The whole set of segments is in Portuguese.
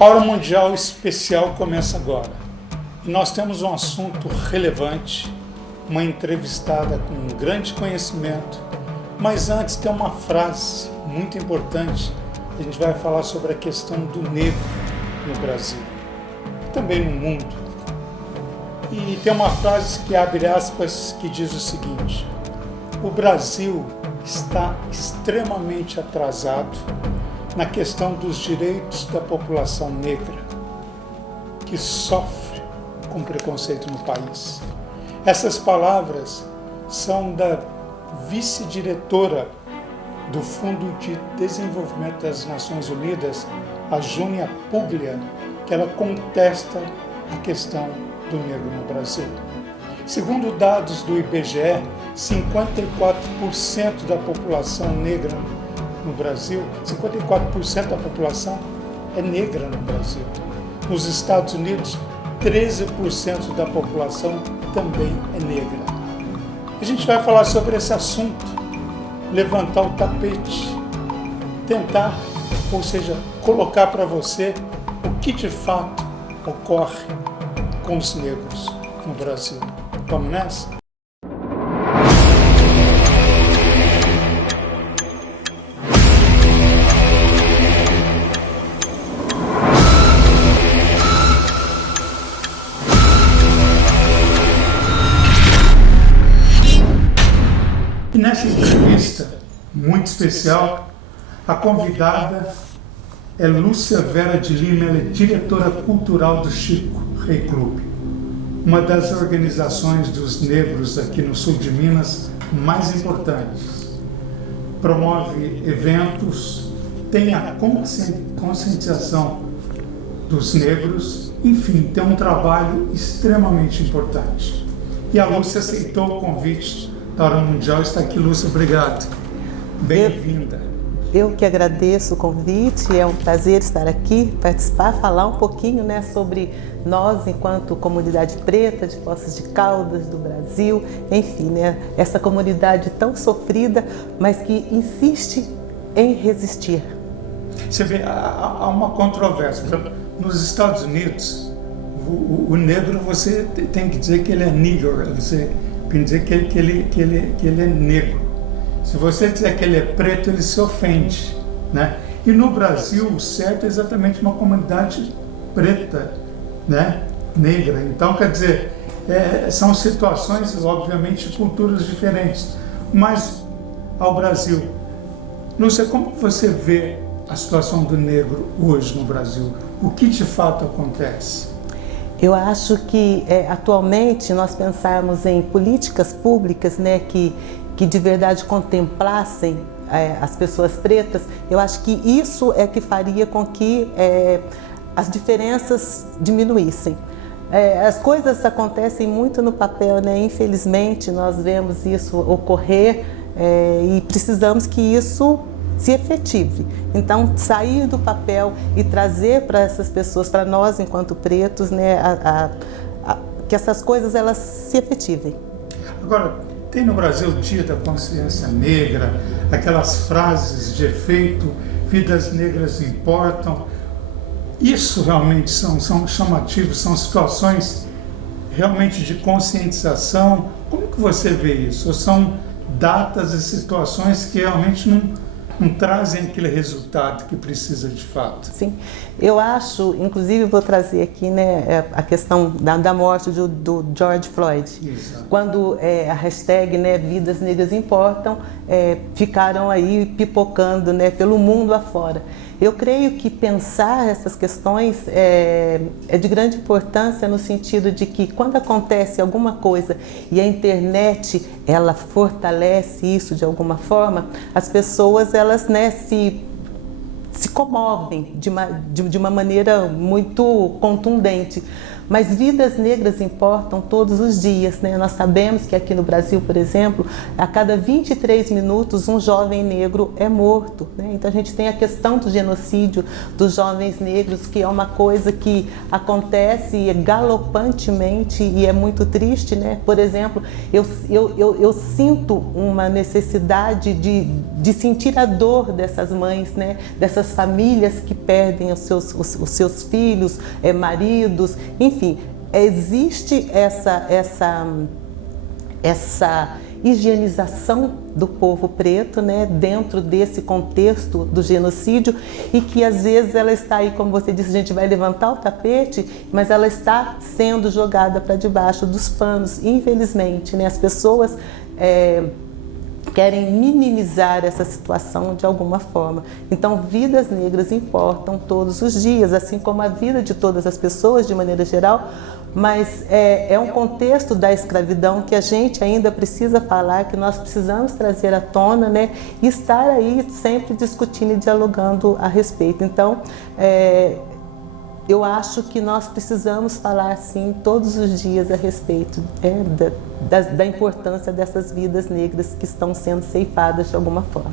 A Hora Mundial Especial começa agora. E nós temos um assunto relevante, uma entrevistada com um grande conhecimento, mas antes tem uma frase muito importante. A gente vai falar sobre a questão do negro no Brasil, também no mundo. E tem uma frase que abre aspas que diz o seguinte: o Brasil está extremamente atrasado na questão dos direitos da população negra, que sofre com preconceito no país. Essas palavras são da vice-diretora do Fundo de Desenvolvimento das Nações Unidas, a Júnia Puglia, que ela contesta a questão do negro no Brasil. Segundo dados do IBGE, 54% da população negra no Brasil, 54% da população é negra no Brasil. Nos Estados Unidos, 13% da população também é negra. A gente vai falar sobre esse assunto, levantar o tapete, tentar, ou seja, colocar para você o que de fato ocorre com os negros no Brasil. Vamos nessa? E nessa entrevista muito especial, a convidada é Lúcia Vera de Lima, ela é diretora cultural do Chico Rei Clube, uma das organizações dos negros aqui no sul de Minas mais importantes. Promove eventos, tem a conscientização dos negros, enfim, tem um trabalho extremamente importante. E a Lúcia aceitou o convite da Hora Mundial. Está aqui, Lúcia, obrigado. Bem-vinda. Eu que agradeço o convite, é um prazer estar aqui, participar, falar um pouquinho, sobre nós enquanto comunidade preta de Poços de Caldas, do Brasil, enfim, essa comunidade tão sofrida, mas que insiste em resistir. Você vê, há uma controvérsia. Nos Estados Unidos, o negro, você tem que dizer que ele é negro, você tem que dizer que ele é negro. Se você dizer que ele é preto, ele se ofende, né? E no Brasil, o certo é exatamente uma comunidade preta, né? Negra. Então, quer dizer, são situações, obviamente, culturas diferentes. Mas, ao Brasil, Lúcia, como você vê a situação do negro hoje no Brasil? O que de fato acontece? Eu acho que, atualmente, nós pensarmos em políticas públicas, que de verdade contemplassem as pessoas pretas, eu acho que isso é que faria com que as diferenças diminuíssem. As coisas acontecem muito no papel, infelizmente nós vemos isso ocorrer e precisamos que isso se efetive. Então, sair do papel e trazer para essas pessoas, para nós enquanto pretos, que essas coisas elas se efetivem. Agora, tem no Brasil o Dia da Consciência Negra, aquelas frases de efeito, vidas negras importam. Isso realmente são chamativos, são situações realmente de conscientização. Como que você vê isso? Ou são datas e situações que realmente não trazem aquele resultado que precisa de fato? Sim, eu acho, inclusive vou trazer aqui a questão da morte do George Floyd. Exato. Quando a hashtag Vidas Negras Importam ficaram aí pipocando pelo mundo afora. Eu creio que pensar essas questões é de grande importância no sentido de que quando acontece alguma coisa e a internet ela fortalece isso de alguma forma, as pessoas elas se comovem de uma maneira muito contundente. mas vidas negras importam todos os dias, né? Nós sabemos que aqui no Brasil, por exemplo, a cada 23 minutos um jovem negro é morto, né? Então a gente tem a questão do genocídio dos jovens negros, que é uma coisa que acontece galopantemente e é muito triste, né? Por exemplo, eu sinto uma necessidade de sentir a dor dessas mães, né? Dessas famílias que perdem os seus filhos, maridos, enfim, existe essa higienização do povo preto, né, dentro desse contexto do genocídio, e que às vezes ela está aí, como você disse, a gente vai levantar o tapete, mas ela está sendo jogada para debaixo dos panos, infelizmente, né? As pessoas querem minimizar essa situação de alguma forma. Então, vidas negras importam todos os dias, assim como a vida de todas as pessoas de maneira geral, mas é um contexto da escravidão que a gente ainda precisa falar, que nós precisamos trazer à tona, né, e estar aí sempre discutindo e dialogando a respeito. Então, eu acho que nós precisamos falar, sim, todos os dias a respeito da importância dessas vidas negras que estão sendo ceifadas de alguma forma.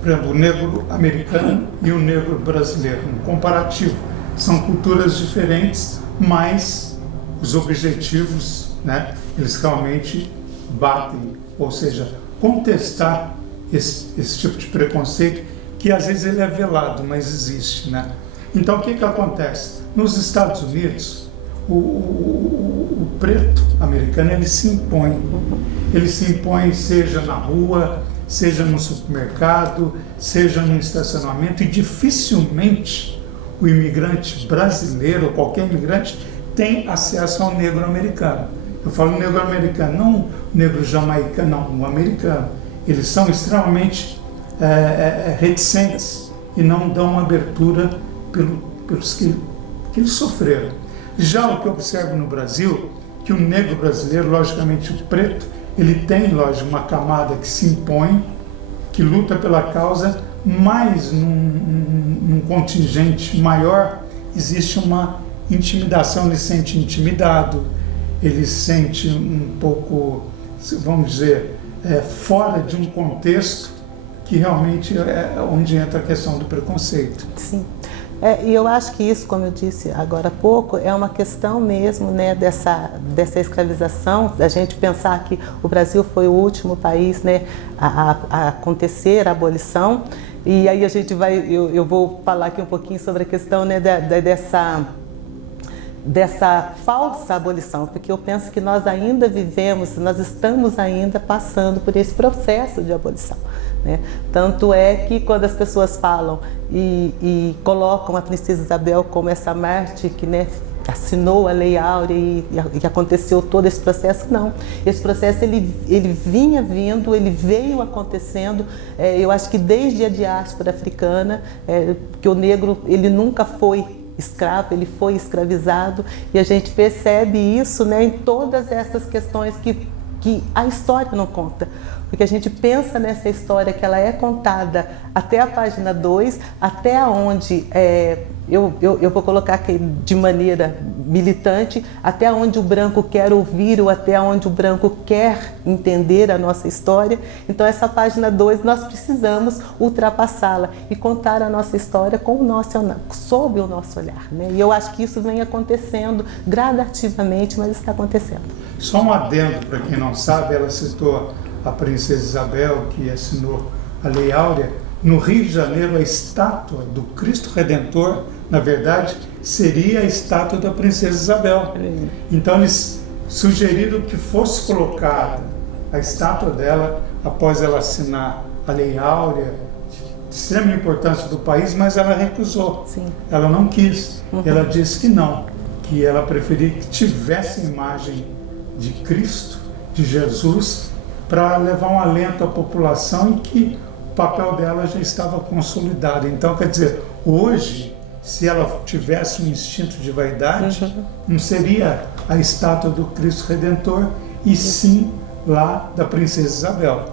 Por exemplo, o negro americano e o negro brasileiro, um comparativo. São culturas diferentes, mas os objetivos, né, eles realmente batem. Ou seja, contestar esse tipo de preconceito, que às vezes ele é velado, mas existe, né? Então, o que acontece? Nos Estados Unidos, o preto americano, ele se impõe. Ele se impõe seja na rua, seja no supermercado, seja no estacionamento, e dificilmente o imigrante brasileiro, ou qualquer imigrante, tem acesso ao negro americano. Eu falo negro americano, não o negro jamaicano, não, o americano. Eles são extremamente reticentes e não dão abertura pelos que eles sofreram. Já o que eu observo no Brasil, que o negro brasileiro, logicamente o preto, ele tem, lógico, uma camada que se impõe, que luta pela causa, mas num contingente maior existe uma intimidação, ele se sente intimidado, ele se sente um pouco, vamos dizer, fora de um contexto que realmente é onde entra a questão do preconceito. Sim. E eu acho que isso, como eu disse agora há pouco, é uma questão mesmo, né, dessa escravização, da gente pensar que o Brasil foi o último país, né, a acontecer a abolição. E aí a gente eu vou falar aqui um pouquinho sobre a questão, né, dessa falsa abolição, porque eu penso que nós ainda nós estamos ainda passando por esse processo de abolição, né? Tanto é que quando as pessoas falam e colocam a Princesa Isabel como essa Marte que, né, assinou a Lei Áurea e aconteceu todo esse processo, não. Esse processo ele vinha vindo, ele veio acontecendo, eu acho que desde a diáspora africana, que o negro ele nunca foi escravo, ele foi escravizado, e a gente percebe isso, né, em todas essas questões que a história não conta. Porque a gente pensa nessa história que ela é contada até a página 2, até onde, eu vou colocar aqui de maneira militante, até onde o branco quer ouvir ou até onde o branco quer entender a nossa história. Então essa página 2 nós precisamos ultrapassá-la e contar a nossa história sob o nosso olhar, né? E eu acho que isso vem acontecendo gradativamente, mas está acontecendo. Só um adendo para quem não sabe, ela citou a Princesa Isabel, que assinou a Lei Áurea. No Rio de Janeiro, a estátua do Cristo Redentor, na verdade, seria a estátua da Princesa Isabel. Então eles sugeriram que fosse colocada a estátua dela após ela assinar a Lei Áurea, de extrema importância do país, mas ela recusou. Sim. Ela não quis. Ela disse que não, que ela preferia que tivesse a imagem de Cristo, de Jesus, para levar um alento à população e que o papel dela já estava consolidado. Então, quer dizer, hoje, se ela tivesse um instinto de vaidade, não seria a estátua do Cristo Redentor, e sim lá da Princesa Isabel.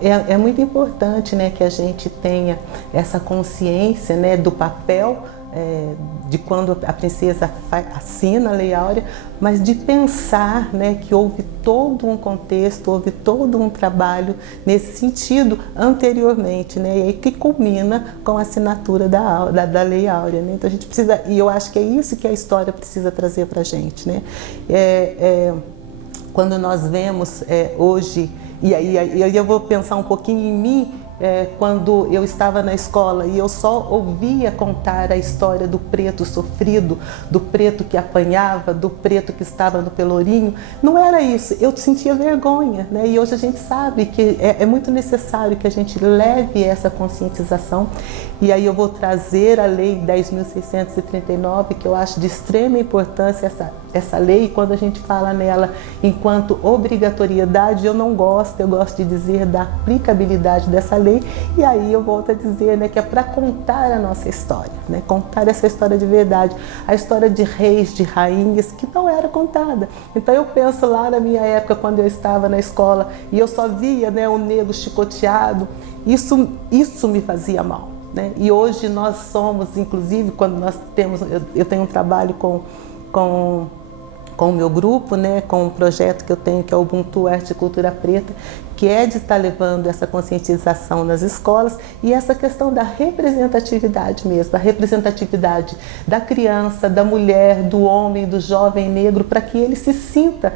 É muito importante, né, que a gente tenha essa consciência, né, do papel de quando a princesa assina a Lei Áurea, mas de pensar, né, que houve todo um contexto, houve todo um trabalho nesse sentido anteriormente, né, e aí que culmina com a assinatura da Lei Áurea, né? Então a gente precisa, e eu acho que é isso que a história precisa trazer para a gente, né? Quando nós vemos hoje, e aí eu vou pensar um pouquinho em mim, quando eu estava na escola e eu só ouvia contar a história do preto sofrido, do preto que apanhava, do preto que estava no pelourinho, não era isso, eu sentia vergonha, né? E hoje a gente sabe que é muito necessário que a gente leve essa conscientização, e aí eu vou trazer a Lei 10.639, que eu acho de extrema importância essa lei. Quando a gente fala nela enquanto obrigatoriedade, eu não gosto, eu gosto de dizer da aplicabilidade dessa lei. E aí eu volto a dizer, né, que é para contar a nossa história, né, contar essa história de verdade, a história de reis, de rainhas que não era contada. Então eu penso lá na minha época, quando eu estava na escola e eu só via, né, o negro chicoteado, isso me fazia mal, né? E hoje nós somos, inclusive, quando nós temos, eu tenho um trabalho com o meu grupo, né, com um projeto que eu tenho, que é o Ubuntu Arte e Cultura Preta, que é de estar levando essa conscientização nas escolas e essa questão da representatividade mesmo, a representatividade da criança, da mulher, do homem, do jovem negro, para que ele se sinta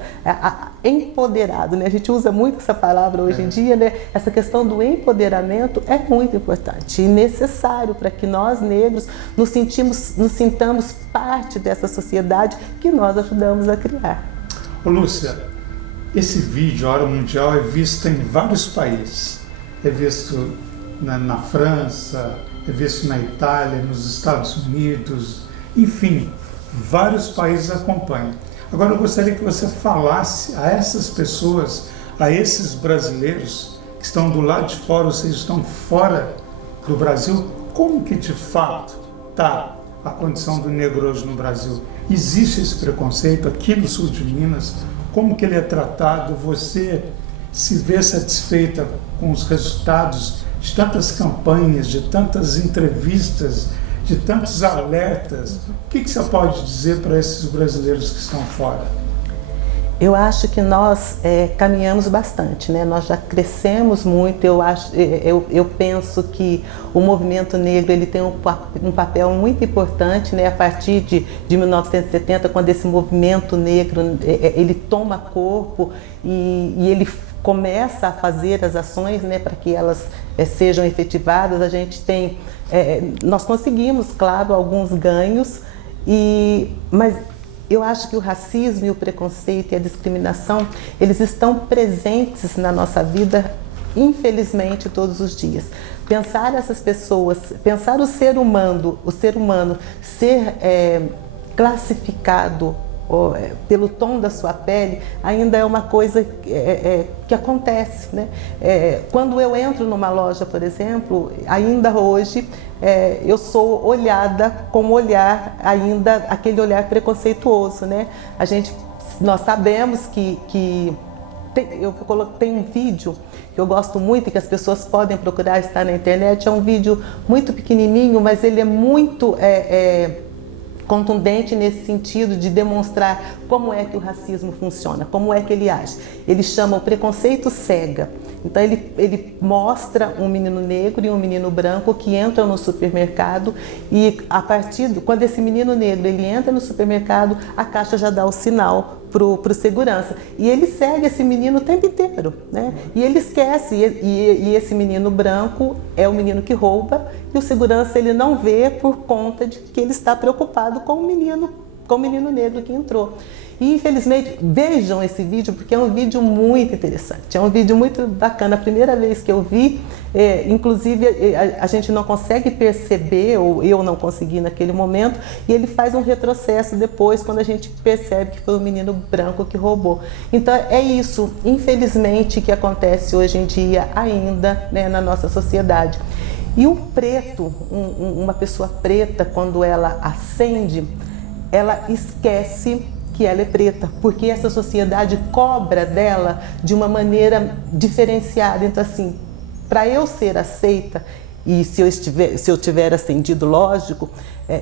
empoderado, né? A gente usa muito essa palavra hoje em dia, né? Essa questão do empoderamento é muito importante e necessário para que nós negros nos sintamos parte dessa sociedade que nós ajudamos a criar. Ô Lúcia, esse vídeo, a Hora Mundial, é visto em vários países. É visto na França, é visto na Itália, nos Estados Unidos, enfim, vários países acompanham. Agora eu gostaria que você falasse a essas pessoas, a esses brasileiros que estão do lado de fora, ou seja, estão fora do Brasil, como que de fato está a condição do negro hoje no Brasil. Existe esse preconceito aqui no sul de Minas? Como que ele é tratado? Você se vê satisfeita com os resultados de tantas campanhas, de tantas entrevistas, de tantos alertas? O que você pode dizer para esses brasileiros que estão fora? Eu acho que nós caminhamos bastante, né? Nós já crescemos muito. Eu penso que o movimento negro ele tem um papel muito importante, né? A partir de 1970, quando esse movimento negro ele toma corpo e ele começa a fazer as ações, né, para que elas sejam efetivadas. A gente tem, nós conseguimos, claro, alguns ganhos, mas eu acho que o racismo e o preconceito e a discriminação, eles estão presentes na nossa vida, infelizmente, todos os dias. Pensar essas pessoas, pensar o ser humano ser classificado pelo tom da sua pele, ainda é uma coisa que acontece, né? Quando eu entro numa loja, por exemplo, ainda hoje eu sou olhada com um olhar, ainda aquele olhar preconceituoso, né? Nós sabemos que tem um vídeo que eu gosto muito e que as pessoas podem procurar, está na internet. É um vídeo muito pequenininho, mas ele é muito contundente nesse sentido de demonstrar como é que o racismo funciona, como é que ele age. Ele chama o preconceito cega. Então ele mostra um menino negro e um menino branco que entram no supermercado e quando esse menino negro ele entra no supermercado, a caixa já dá o sinal pro segurança. E ele segue esse menino o tempo inteiro, né? E ele esquece, e esse menino branco é o menino que rouba, e o segurança ele não vê por conta de que ele está preocupado com o menino negro que entrou. E infelizmente, vejam esse vídeo, porque é um vídeo muito interessante, é um vídeo muito bacana. A primeira vez que eu vi, inclusive a gente não consegue perceber, ou eu não consegui naquele momento, e ele faz um retrocesso depois, quando a gente percebe que foi o menino branco que roubou. Então é isso, infelizmente, que acontece hoje em dia ainda, né, na nossa sociedade. E o preto, uma pessoa preta, quando ela ascende, ela esquece que ela é preta, porque essa sociedade cobra dela de uma maneira diferenciada. Então, assim, para eu ser aceita, e se eu tiver acendido, lógico,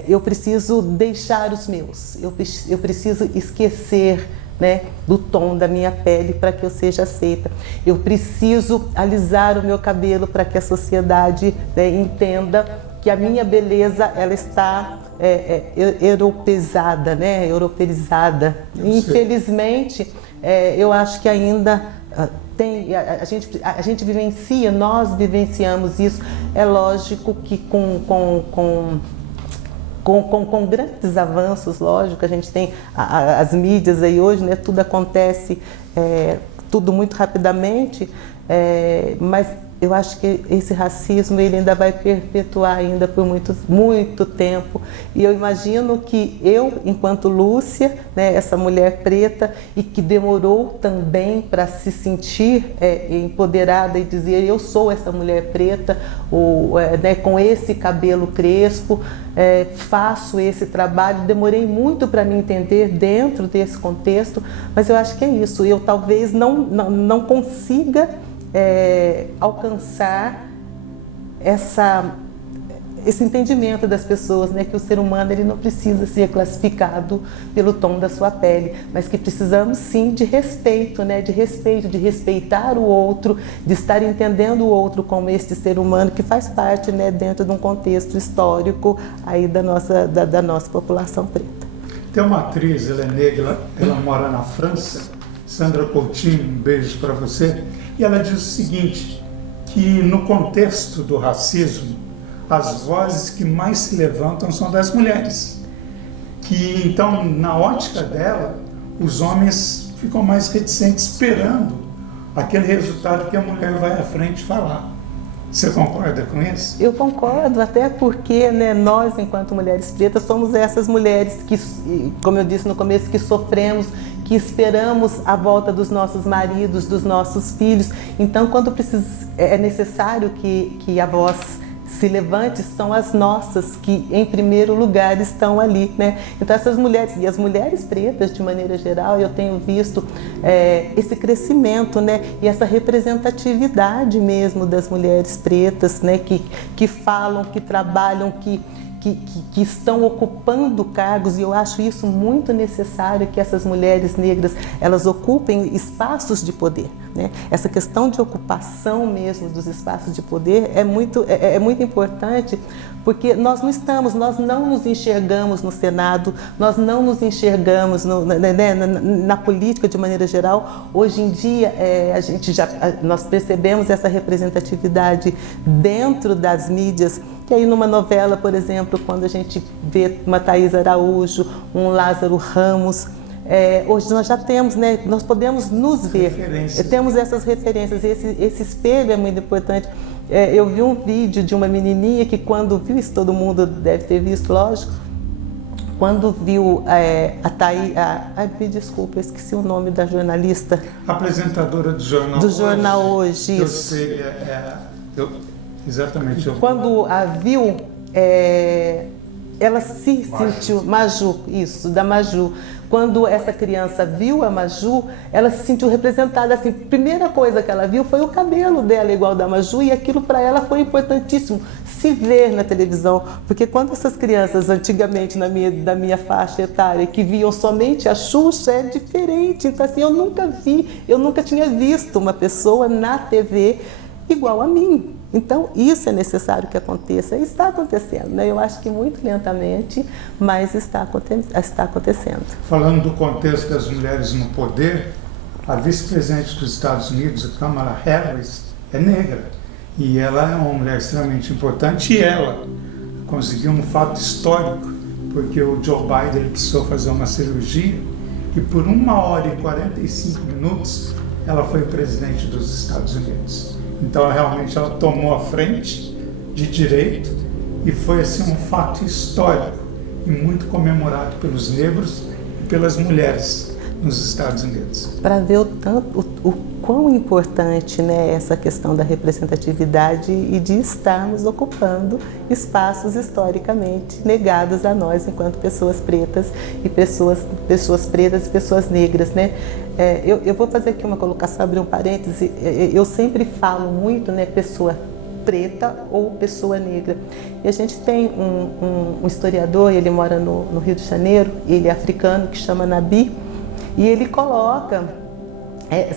eu preciso deixar os meus, eu preciso esquecer, né, do tom da minha pele para que eu seja aceita. Eu preciso alisar o meu cabelo para que a sociedade, né, entenda que a minha beleza ela está europeizada, né, europeizada. Infelizmente, eu acho que ainda a gente vivencia, nós vivenciamos isso. É lógico que com grandes avanços, lógico, a gente tem as mídias aí hoje, né, tudo acontece, tudo muito rapidamente, mas eu acho que esse racismo ele ainda vai perpetuar ainda por muito tempo. E eu imagino que eu, enquanto Lúcia, né, essa mulher preta, e que demorou também para se sentir empoderada e dizer eu sou essa mulher preta, né, com esse cabelo crespo, faço esse trabalho, demorei muito para me entender dentro desse contexto, mas eu acho que é isso, eu talvez não consiga alcançar esse entendimento das pessoas, né, que o ser humano ele não precisa ser classificado pelo tom da sua pele, mas que precisamos sim de respeito, né, de respeitar o outro, de estar entendendo o outro como este ser humano que faz parte, né, dentro de um contexto histórico aí da nossa população preta. Tem uma atriz, ela é negra, ela mora na França, Sandra Coutinho, um beijo para você, e ela diz o seguinte, que no contexto do racismo, as vozes que mais se levantam são das mulheres. Que então, na ótica dela, os homens ficam mais reticentes esperando aquele resultado que a mulher vai à frente falar. Você concorda com isso? Eu concordo, até porque, né, nós, enquanto mulheres pretas, somos essas mulheres que, como eu disse no começo, que sofremos, que esperamos a volta dos nossos maridos, dos nossos filhos. Então, quando é necessário que a voz se levante, são as nossas que, em primeiro lugar, estão ali, né? Então, essas mulheres, e as mulheres pretas, de maneira geral, eu tenho visto esse crescimento, né? E essa representatividade mesmo das mulheres pretas, né? Que falam, que trabalham, que estão ocupando cargos, e eu acho isso muito necessário, que essas mulheres negras elas ocupem espaços de poder, né? Essa questão de ocupação mesmo dos espaços de poder é muito importante, porque nós não nos enxergamos no Senado, nós não nos enxergamos na política de maneira geral. Hoje em dia nós percebemos essa representatividade dentro das mídias, que aí numa novela, por exemplo, quando a gente vê uma Thaís Araújo, um Lázaro Ramos, hoje nós já temos, né, nós podemos nos ver, temos essas referências, esse espelho é muito importante. Eu vi um vídeo de uma menininha que quando viu, isso todo mundo deve ter visto, lógico, quando viu a Thaís, me desculpa, eu esqueci o nome da jornalista. Apresentadora do jornal Hoje. Do jornal Hoje, eu isso. Sei, exatamente. Quando a viu, ela se sentiu, Maju, isso, da Maju. Quando essa criança viu a Maju, ela se sentiu representada. Assim, a primeira coisa que ela viu foi o cabelo dela igual da Maju, e aquilo para ela foi importantíssimo, se ver na televisão. Porque quando essas crianças, antigamente, da minha faixa etária, que viam somente a Xuxa, é diferente. Então, assim, eu nunca tinha visto uma pessoa na TV igual a mim. Então, isso é necessário que aconteça, e está acontecendo, né? Eu acho que muito lentamente, mas está acontecendo. Falando do contexto das mulheres no poder, a vice-presidente dos Estados Unidos, a Kamala Harris, é negra. E ela é uma mulher extremamente importante, e ela conseguiu um fato histórico, porque o Joe Biden precisou fazer uma cirurgia, e por 1h45 ela foi presidente dos Estados Unidos. Então, realmente, ela tomou a frente de direito, e foi assim um fato histórico e muito comemorado pelos negros e pelas mulheres nos Estados Unidos. Para ver o quão importante, né, essa questão da representatividade e de estarmos ocupando espaços historicamente negados a nós enquanto pessoas pretas e pessoas pretas e pessoas negras, né? Eu vou fazer aqui uma colocação, abrir um parêntese. Eu sempre falo muito, né, pessoa preta ou pessoa negra. E a gente tem um historiador, ele mora no Rio de Janeiro, ele é africano, que chama Nabi, e ele coloca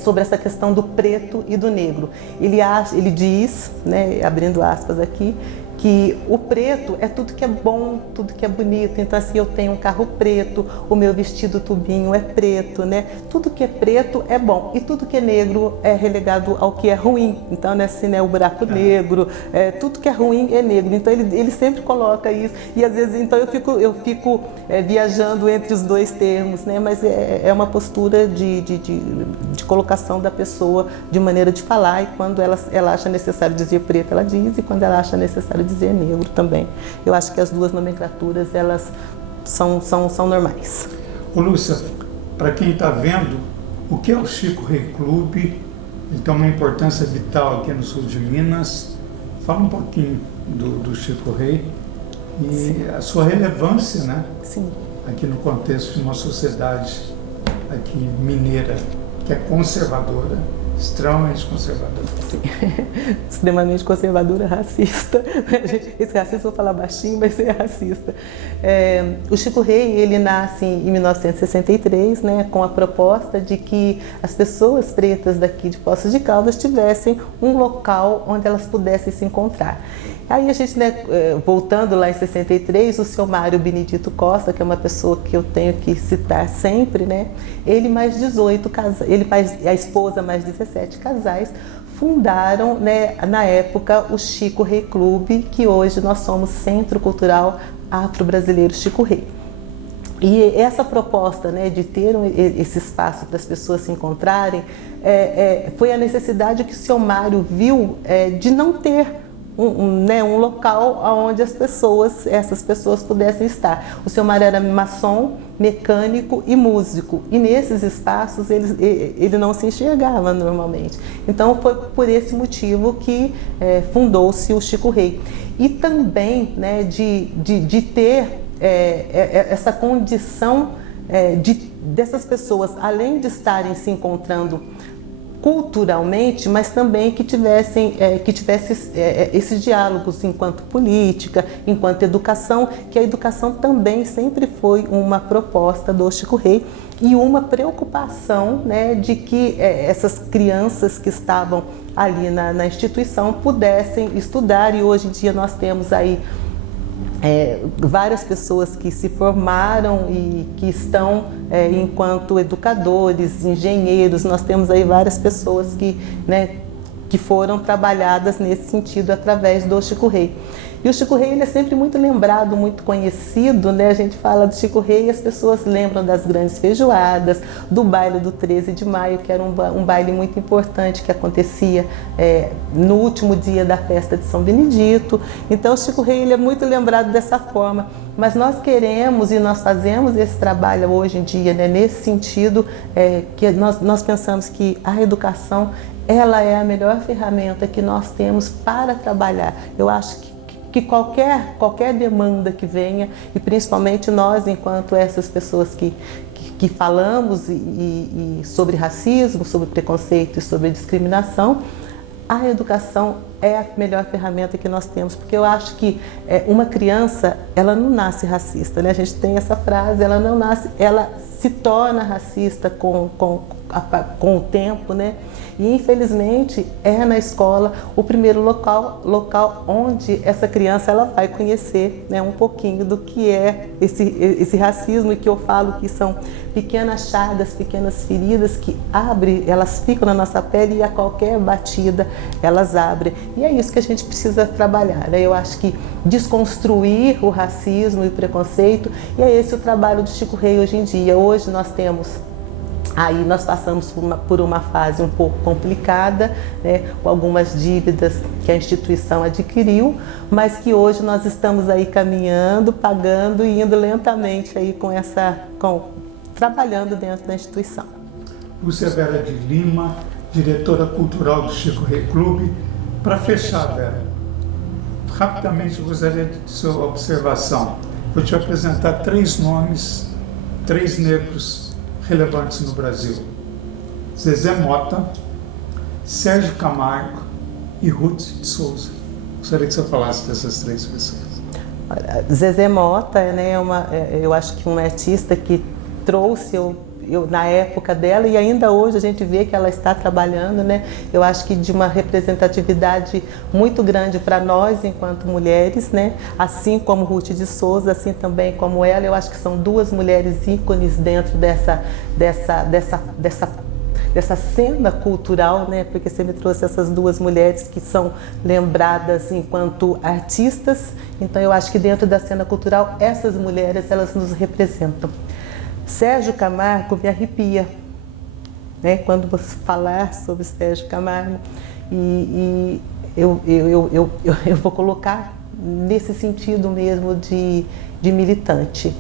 sobre essa questão do preto e do negro. Ele diz, né, abrindo aspas aqui, que o preto é tudo que é bom, tudo que é bonito. Então, assim, eu tenho um carro preto, o meu vestido tubinho é preto, né? Tudo que é preto é bom e tudo que é negro é relegado ao que é ruim. Então, né, assim, né, o buraco negro, tudo que é ruim é negro. Então, ele sempre coloca isso. E às vezes, então, eu fico viajando entre os dois termos, né? Mas é uma postura de colocação da pessoa, de maneira de falar. E quando ela acha necessário dizer preto, ela diz. E quando ela acha necessário dizer negro também. Eu acho que as duas nomenclaturas, elas são normais. Ô Lúcia, para quem está vendo, o que é o Chico Rei Clube? Ele tem uma importância vital aqui no sul de Minas. Fala um pouquinho do Chico Rei e Sim. a sua relevância, né? Sim. Aqui no contexto de uma sociedade aqui mineira, que é conservadora, extremamente conservadora. Sim. Extremamente conservadora, racista. Esse racista, vou falar baixinho, mas é racista. O Chico Rei, ele nasce em 1963, né, com a proposta de que as pessoas pretas daqui de Poços de Caldas tivessem um local onde elas pudessem se encontrar. Aí a gente, né, voltando lá em 63, o seu Mário Benedito Costa, que é uma pessoa que eu tenho que citar sempre, né, ele mais 18 casais, a esposa mais 17 casais, fundaram, né, na época, o Chico Rei Clube, que hoje nós somos Centro Cultural Afro-Brasileiro Chico Rei. E essa proposta, né, de ter esse espaço para as pessoas se encontrarem, foi a necessidade que o seu Mário viu de não ter um local onde essas pessoas pudessem estar. O seu Mário era maçom, mecânico e músico, e nesses espaços ele não se enxergava normalmente. Então foi por esse motivo que fundou-se o Chico Rei. E também, né, de ter essa condição dessas pessoas, além de estarem se encontrando culturalmente, mas também que tivesse esses diálogos enquanto política, enquanto educação, que a educação também sempre foi uma proposta do Chico Rei e uma preocupação, né, de que essas crianças que estavam ali na instituição pudessem estudar. E hoje em dia nós temos aí várias pessoas que se formaram e que estão enquanto educadores, engenheiros. Nós temos aí várias pessoas que foram trabalhadas nesse sentido através do Chico Rei. E o Chico Rei, ele é sempre muito lembrado, muito conhecido, né? A gente fala do Chico Rei e as pessoas lembram das grandes feijoadas, do baile do 13 de maio, que era um baile muito importante que acontecia no último dia da festa de São Benedito. Então o Chico Rei, ele é muito lembrado dessa forma. Mas nós queremos e nós fazemos esse trabalho hoje em dia, né, nesse sentido, que nós pensamos que a educação, ela é a melhor ferramenta que nós temos para trabalhar. Eu acho que qualquer demanda que venha, e principalmente nós, enquanto essas pessoas que falamos e sobre racismo, sobre preconceito e sobre discriminação, a educação é a melhor ferramenta que nós temos, porque eu acho que uma criança, ela não nasce racista, né? A gente tem essa frase, ela não nasce, ela se torna racista com o tempo, né? E infelizmente é na escola o primeiro local onde essa criança ela vai conhecer, né, um pouquinho do que é esse racismo, e que eu falo que são pequenas chagas, pequenas feridas que elas ficam na nossa pele e a qualquer batida elas abrem. E é isso que a gente precisa trabalhar, né? Eu acho que desconstruir o racismo e o preconceito, e é esse o trabalho do Chico Rei hoje em dia. Hoje nós passamos por uma fase um pouco complicada, né, com algumas dívidas que a instituição adquiriu, mas que hoje nós estamos aí caminhando, pagando e indo lentamente aí trabalhando dentro da instituição. Lúcia Vera de Lima, diretora cultural do Chico Rei Clube. Para fechar, Vera, rapidamente eu gostaria de sua observação. Vou te apresentar 3 nomes, 3 negros relevantes no Brasil: Zezé Mota, Sérgio Camargo e Ruth de Souza. Gostaria que você falasse dessas 3 pessoas. Zezé Mota, né, eu acho que uma artista que trouxe na época dela, e ainda hoje a gente vê que ela está trabalhando, né? Eu acho que de uma representatividade muito grande para nós enquanto mulheres, né? Assim como Ruth de Souza, assim também como ela, eu acho que são 2 mulheres ícones dentro dessa cena cultural, né? Porque você me trouxe essas 2 mulheres que são lembradas enquanto artistas. Então eu acho que dentro da cena cultural essas mulheres, elas nos representam. Sérgio Camargo me arrepia, né? Quando você falar sobre Sérgio Camargo, e eu vou colocar nesse sentido mesmo de militante.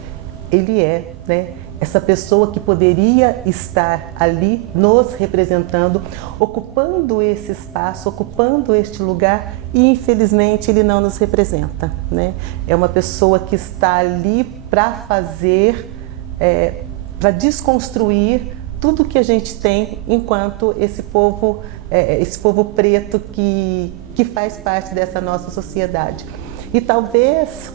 Ele é, né, essa pessoa que poderia estar ali nos representando, ocupando esse espaço, ocupando este lugar, e infelizmente ele não nos representa, né? É uma pessoa que está ali para fazer, para desconstruir tudo que a gente tem enquanto esse povo preto que faz parte dessa nossa sociedade. E talvez,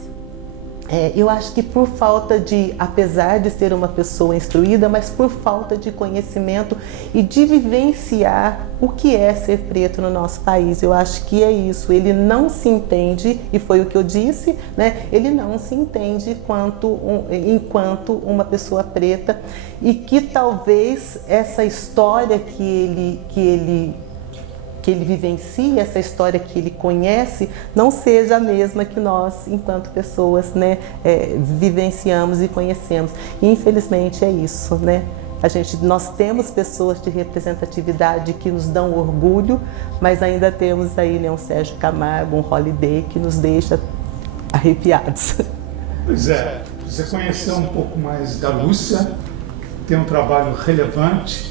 eu acho que por falta de, apesar de ser uma pessoa instruída, mas por falta de conhecimento e de vivenciar o que é ser preto no nosso país. Eu acho que é isso, ele não se entende, e foi o que eu disse, né? Ele não se entende enquanto uma pessoa preta, e que talvez essa história que ele vivencia, essa história que ele conhece, não seja a mesma que nós, enquanto pessoas, né, vivenciamos e conhecemos. E, infelizmente é isso, né? Nós temos pessoas de representatividade que nos dão orgulho, mas ainda temos aí, né, um Sérgio Camargo, um Holiday, que nos deixa arrepiados. Pois é, você conheceu um pouco mais da Lúcia, tem um trabalho relevante.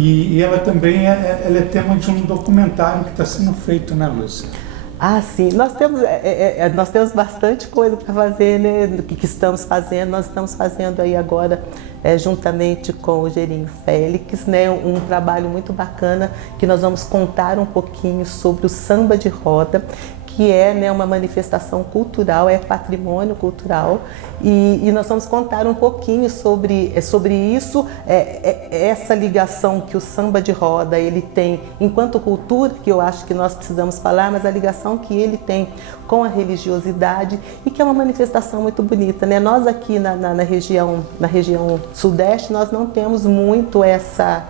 E ela também ela é tema de um documentário que está sendo feito, né, Lúcia? Ah, sim. Nós temos bastante coisa para fazer, né? Do que estamos fazendo. Nós estamos fazendo aí agora, juntamente com o Gerinho Félix, né, um trabalho muito bacana, que nós vamos contar um pouquinho sobre o samba de roda, que é, né, uma manifestação cultural, é patrimônio cultural, e nós vamos contar um pouquinho sobre isso, essa ligação que o samba de roda ele tem enquanto cultura, que eu acho que nós precisamos falar, mas a ligação que ele tem com a religiosidade, e que é uma manifestação muito bonita, né? Nós aqui na região sudeste, nós não temos muito essa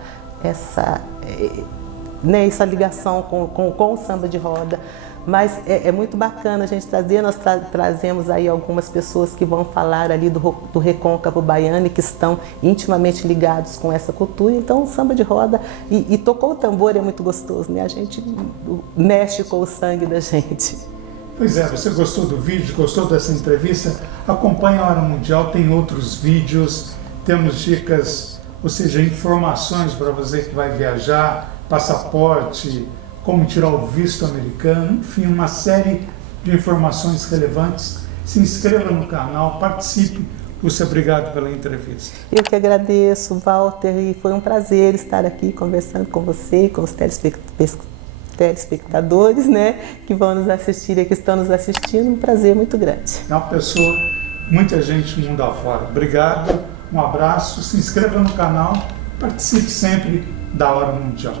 ligação com o samba de roda. Mas é muito bacana a gente trazer, nós trazemos aí algumas pessoas que vão falar ali do recôncavo baiano e que estão intimamente ligados com essa cultura. Então o samba de roda e tocou o tambor é muito gostoso, né? A gente mexe com o sangue da gente. Pois é, você gostou do vídeo, gostou dessa entrevista? Acompanhe a Hora Mundial, tem outros vídeos, temos dicas, ou seja, informações para você que vai viajar, passaporte, como tirar o visto americano, enfim, uma série de informações relevantes. Se inscreva no canal, participe. Lúcia, obrigado pela entrevista. Eu que agradeço, Walter, e foi um prazer estar aqui conversando com você e com os telespectadores, né, que vão nos assistir e que estão nos assistindo. Um prazer muito grande. É uma pessoa, muita gente no mundo afora. Obrigado, um abraço, se inscreva no canal, participe sempre da Hora Mundial.